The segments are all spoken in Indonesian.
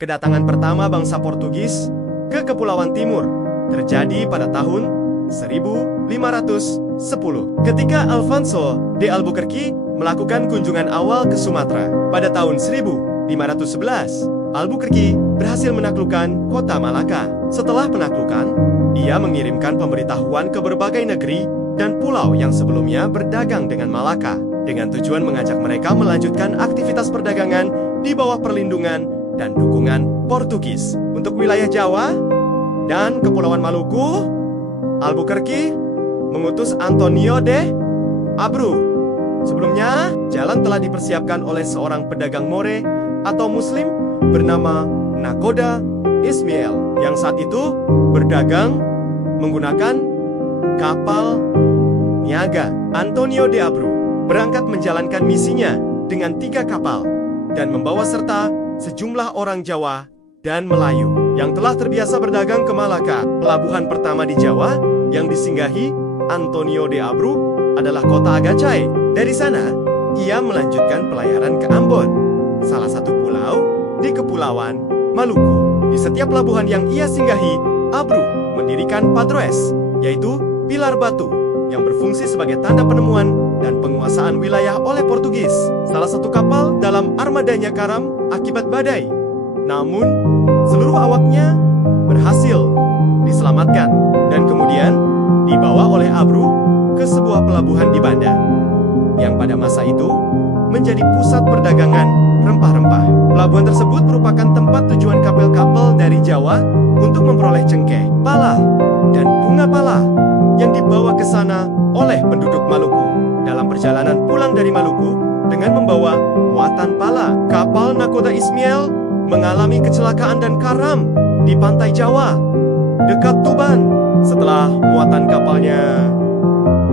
Kedatangan pertama bangsa Portugis ke Kepulauan Timur terjadi pada tahun 1510 ketika Alfonso de Albuquerque melakukan kunjungan awal ke Sumatera. Pada tahun 1511, Albuquerque berhasil menaklukkan kota Malaka. Setelah penaklukan, ia mengirimkan pemberitahuan ke berbagai negeri dan pulau yang sebelumnya berdagang dengan Malaka, dengan tujuan mengajak mereka melanjutkan aktivitas perdagangan di bawah perlindungan dan dukungan Portugis. Untuk wilayah Jawa dan Kepulauan Maluku, Albuquerque mengutus Antonio de Abreu. Sebelumnya, jalan telah dipersiapkan oleh seorang pedagang More atau Muslim bernama Nakoda Ismail yang saat itu berdagang menggunakan kapal niaga. Antonio de Abreu berangkat menjalankan misinya dengan 3 kapal dan membawa serta sejumlah orang Jawa dan Melayu yang telah terbiasa berdagang ke Malaka. Pelabuhan pertama di Jawa yang disinggahi Antonio de Abreu adalah kota Agacay. Dari sana, ia melanjutkan pelayaran ke Ambon, salah satu pulau di Kepulauan Maluku. Di setiap pelabuhan yang ia singgahi, Abreu mendirikan padroes, yaitu pilar batu yang berfungsi sebagai tanda penemuan dan penguasaan wilayah oleh Portugis. Salah satu kapal dalam armadanya karam akibat badai. Namun, seluruh awaknya berhasil diselamatkan dan kemudian dibawa oleh Abreu ke sebuah pelabuhan di Banda yang pada masa itu menjadi pusat perdagangan rempah-rempah. Pelabuhan tersebut merupakan tempat tujuan kapal-kapal dari Jawa untuk memperoleh cengkeh, pala, dan bunga pala yang dibawa ke sana oleh penduduk Maluku. Dalam perjalanan pulang dari Maluku dengan membawa muatan pala, kapal Nakoda Ismail mengalami kecelakaan dan karam di pantai Jawa, dekat Tuban. Setelah muatan kapalnya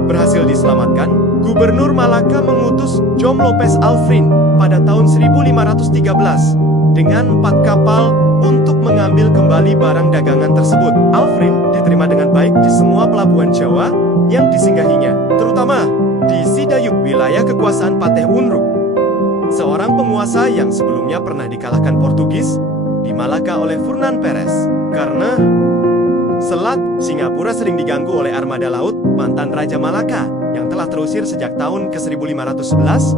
berhasil diselamatkan, Gubernur Malaka mengutus Jom Lopez Alfrin pada tahun 1513 dengan 4 kapal untuk mengambil kembali barang dagangan tersebut. Alfrin diterima dengan baik di semua pelabuhan Jawa yang disinggahinya, terutama di Sidayuk, wilayah kekuasaan Pateh Unruk, seorang penguasa yang sebelumnya pernah dikalahkan Portugis di Malaka oleh Fernand Perez. Karena Selat Singapura sering diganggu oleh armada laut mantan Raja Malaka yang telah terusir sejak tahun ke-1511,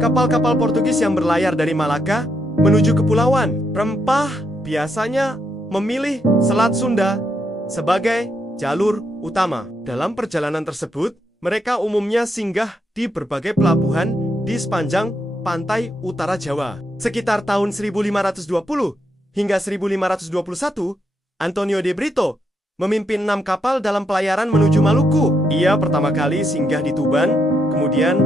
kapal-kapal Portugis yang berlayar dari Malaka menuju Kepulauan Rempah biasanya memilih Selat Sunda sebagai jalur utama. Dalam perjalanan tersebut, mereka umumnya singgah di berbagai pelabuhan di sepanjang pantai utara Jawa. Sekitar tahun 1520 hingga 1521, Antonio de Brito memimpin 6 kapal dalam pelayaran menuju Maluku. Ia pertama kali singgah di Tuban, kemudian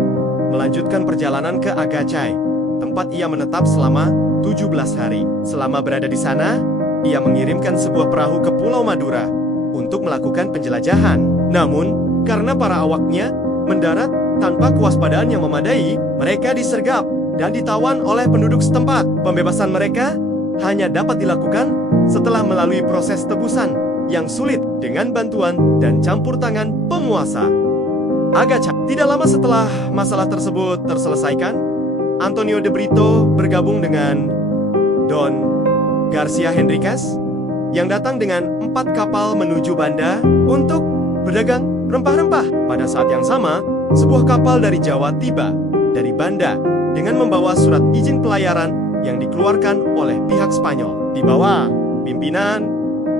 melanjutkan perjalanan ke Agacay, tempat ia menetap selama 17 hari. Selama berada di sana, ia mengirimkan sebuah perahu ke Pulau Madura untuk melakukan penjelajahan. Namun, karena para awaknya mendarat tanpa kewaspadaan yang memadai, mereka disergap dan ditawan oleh penduduk setempat. Pembebasan mereka hanya dapat dilakukan setelah melalui proses tebusan yang sulit dengan bantuan dan campur tangan penguasa Agacay. Tidak lama setelah masalah tersebut terselesaikan, Antonio de Brito bergabung dengan Don Garcia Henriquez yang datang dengan 4 kapal menuju Banda untuk berdagang rempah-rempah. Pada saat yang sama, sebuah kapal dari Jawa tiba dari Banda dengan membawa surat izin pelayaran yang dikeluarkan oleh pihak Spanyol. Di bawah pimpinan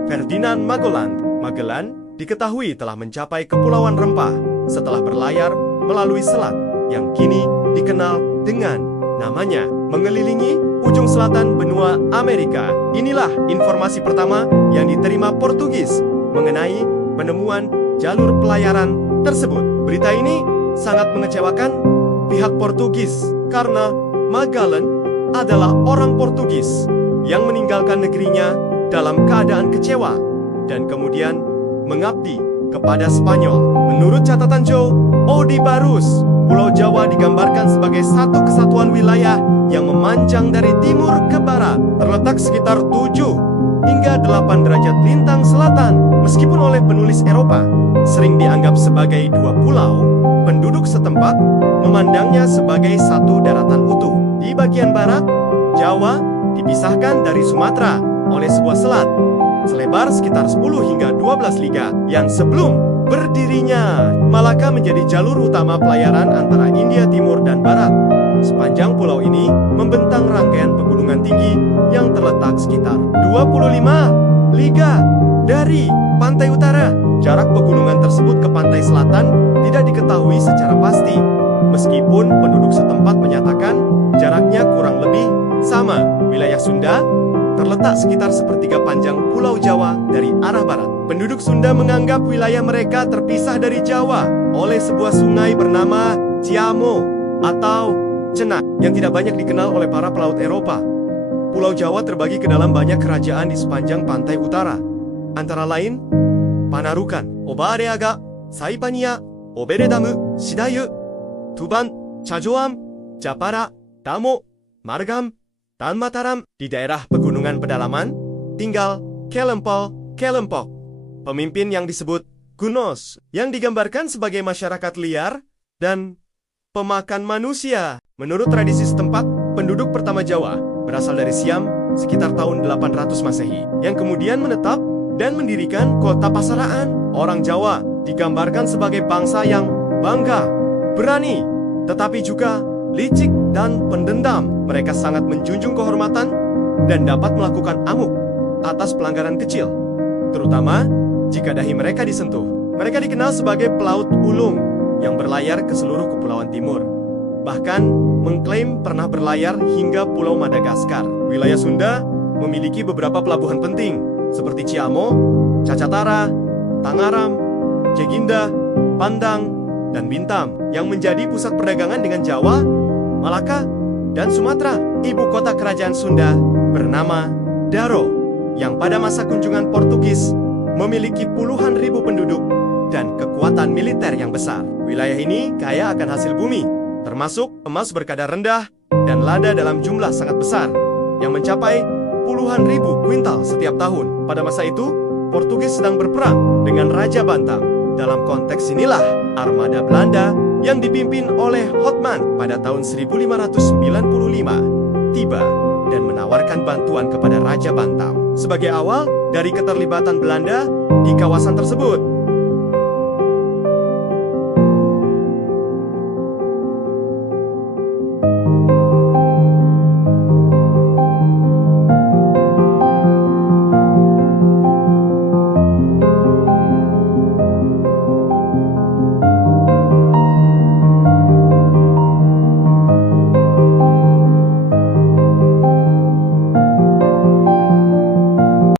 Ferdinand Magellan diketahui telah mencapai Kepulauan Rempah setelah berlayar melalui selat yang kini dikenal dengan namanya, mengelilingi ujung selatan benua Amerika. Inilah informasi pertama yang diterima Portugis mengenai penemuan jalur pelayaran tersebut. Berita ini sangat mengecewakan pihak Portugis karena Magellan adalah orang Portugis yang meninggalkan negerinya dalam keadaan kecewa dan kemudian mengabdi kepada Spanyol. Menurut catatan Joe Odibarus, Pulau Jawa digambarkan sebagai satu kesatuan wilayah yang memanjang dari timur ke barat, terletak sekitar 7 hingga 8 derajat lintang selatan. Meskipun oleh penulis Eropa sering dianggap sebagai 2 pulau, penduduk setempat memandangnya sebagai satu daratan utuh. Di bagian barat, Jawa dipisahkan dari Sumatera oleh sebuah selat selebar sekitar 10 hingga 12 liga yang sebelum berdirinya Malaka menjadi jalur utama pelayaran antara India Timur dan Barat. Sepanjang pulau ini membentang rangkaian pegunungan tinggi yang terletak sekitar 25 liga dari pantai utara. Jarak pegunungan tersebut ke pantai selatan tidak diketahui secara pasti, meskipun penduduk setempat menyatakan jaraknya kurang lebih sama. Wilayah Sunda terletak sekitar sepertiga panjang Pulau Jawa dari arah barat. Penduduk Sunda menganggap wilayah mereka terpisah dari Jawa oleh sebuah sungai bernama Ciamo atau Cenak yang tidak banyak dikenal oleh para pelaut Eropa. Pulau Jawa terbagi ke dalam banyak kerajaan di sepanjang pantai utara, antara lain Panarukan, Obareaga, Saipania, Oberedamu, Shidayu, Tuban, Cajoam, Japara, Damo, Margam, dan Mataram. Di daerah pegunungan pedalaman tinggal Kelempok, pemimpin yang disebut Gunos, yang digambarkan sebagai masyarakat liar dan pemakan manusia. Menurut tradisi setempat, penduduk pertama Jawa berasal dari Siam sekitar tahun 800 Masehi, yang kemudian menetap dan mendirikan kota Pasaraan. Orang Jawa digambarkan sebagai bangsa yang bangga, berani, tetapi juga licik dan pendendam. Mereka sangat menjunjung kehormatan dan dapat melakukan amuk atas pelanggaran kecil, terutama jika dahi mereka disentuh. Mereka dikenal sebagai pelaut ulung yang berlayar ke seluruh kepulauan timur, bahkan mengklaim pernah berlayar hingga Pulau Madagaskar. Wilayah Sunda memiliki beberapa pelabuhan penting seperti Ciamo, Cacatara, Tangaram, Jeginda, Pandang, dan Bintam yang menjadi pusat perdagangan dengan Jawa, Malaka, dan Sumatera. Ibu kota kerajaan Sunda bernama Daro, yang pada masa kunjungan Portugis memiliki puluhan ribu penduduk dan kekuatan militer yang besar. Wilayah ini kaya akan hasil bumi, termasuk emas berkadar rendah dan lada dalam jumlah sangat besar yang mencapai puluhan ribu kuintal setiap tahun. Pada masa itu, Portugis sedang berperang dengan Raja Bantam. Dalam konteks inilah armada Belanda yang dipimpin oleh Hotman pada tahun 1595 tiba dan menawarkan bantuan kepada Raja Bantam sebagai awal dari keterlibatan Belanda di kawasan tersebut.